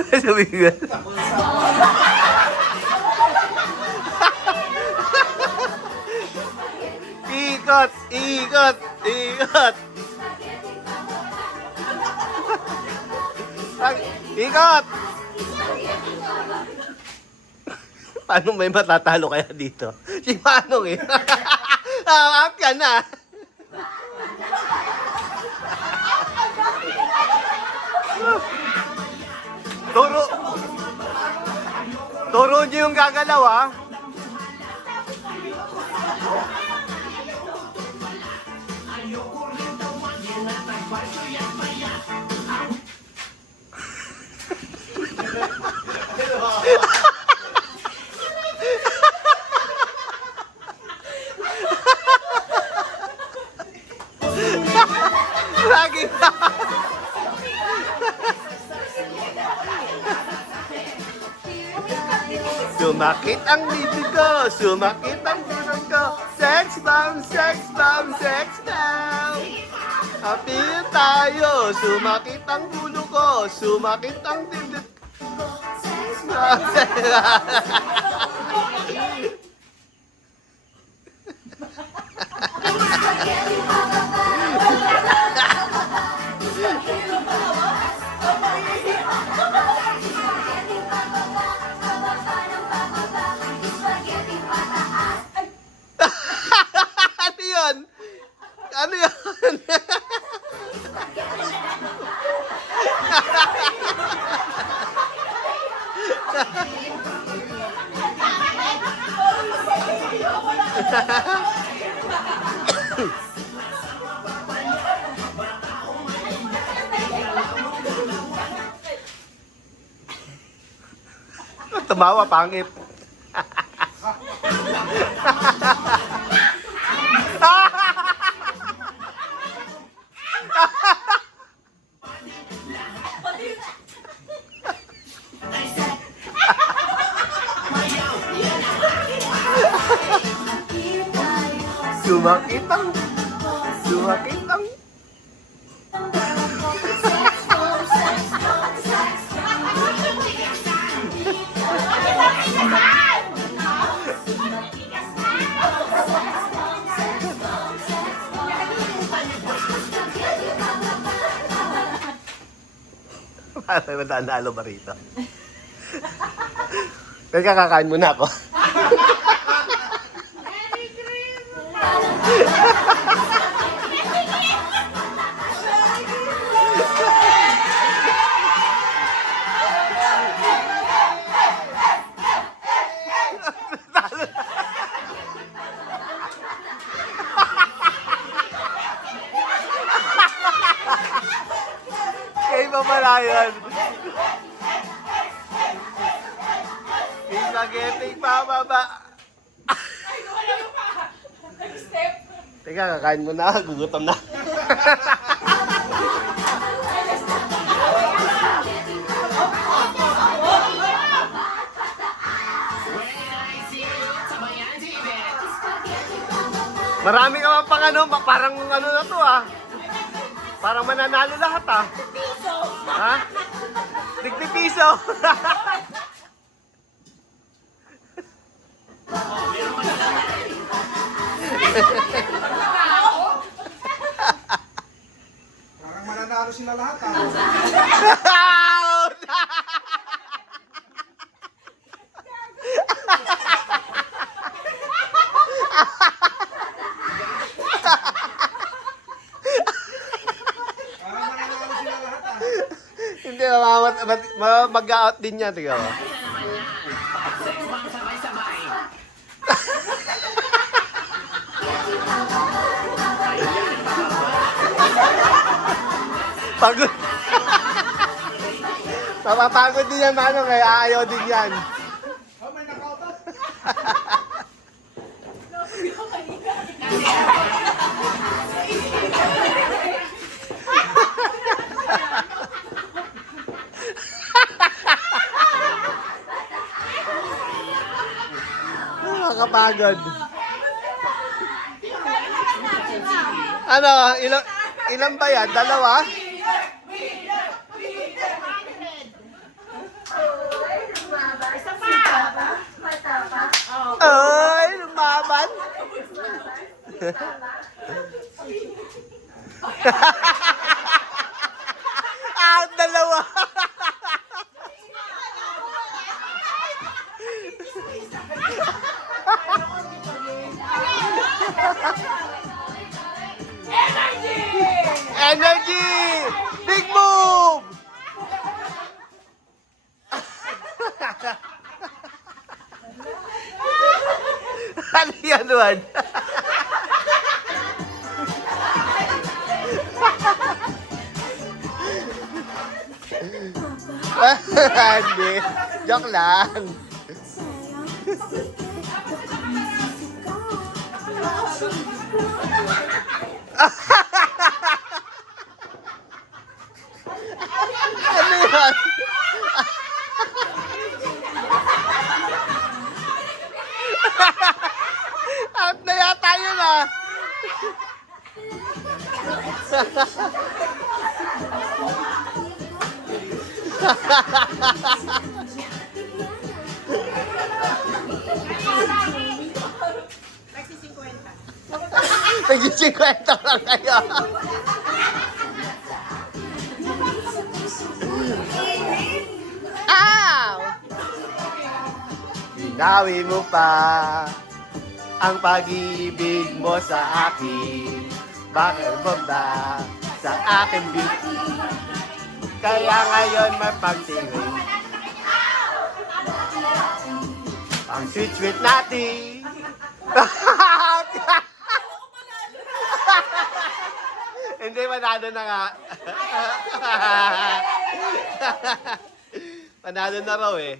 Sumigat. Ikot, ikot, ikot. Ikot. Paano may matatalo kaya dito? Si Manong eh. Out ka na. Turo. Turo niyo yung gagalaw ah. Lagi na. Sumakit ang bibig ko, sumakit ang tulog ko. Sex bomb, sex bomb, sex bomb. Apil tayo, sumakit ang ulo ko, sumakit ang dibdib ko. Sex bomb, sex bomb. Ano yun? Ano yun? Tumawa, pangit. Sumakit ang... Sumakit ang... Parang nanalo ba rito? Teka, kakain muna ako. Kay Mamalayan. Spaghetti pababa. Teka, kakain mo na. Gugutom na. Marami ka man pang ano, parang ano na to ah. Parang mananalo lahat ah. Ha? Tigpipiso. Parang mananalo sila lahat ah. Parang mananalo sila lahat ah. Hindi, mag-out din niya. Tiga mo. Pagod. Mapapagod din yan, Manong. Kaya ayaw din yan. Oh, may nakauto. Nakakapagod. Ano, ilang ba yan? Dalawa? Dalawa. Energy! Big move! Ano yan, Juan? Hindi. Joke lang. Ano yan? Out na yata yun ah. Nag-50 lang kayo. Ow! Binawi mo pa ang pag-ibig mo sa akin. Bakit mo ba sa akin beauty? Kaya ngayon mapagtingin ang sweet-sweet natin. Hindi, manalo na nga. Panalo na raw eh.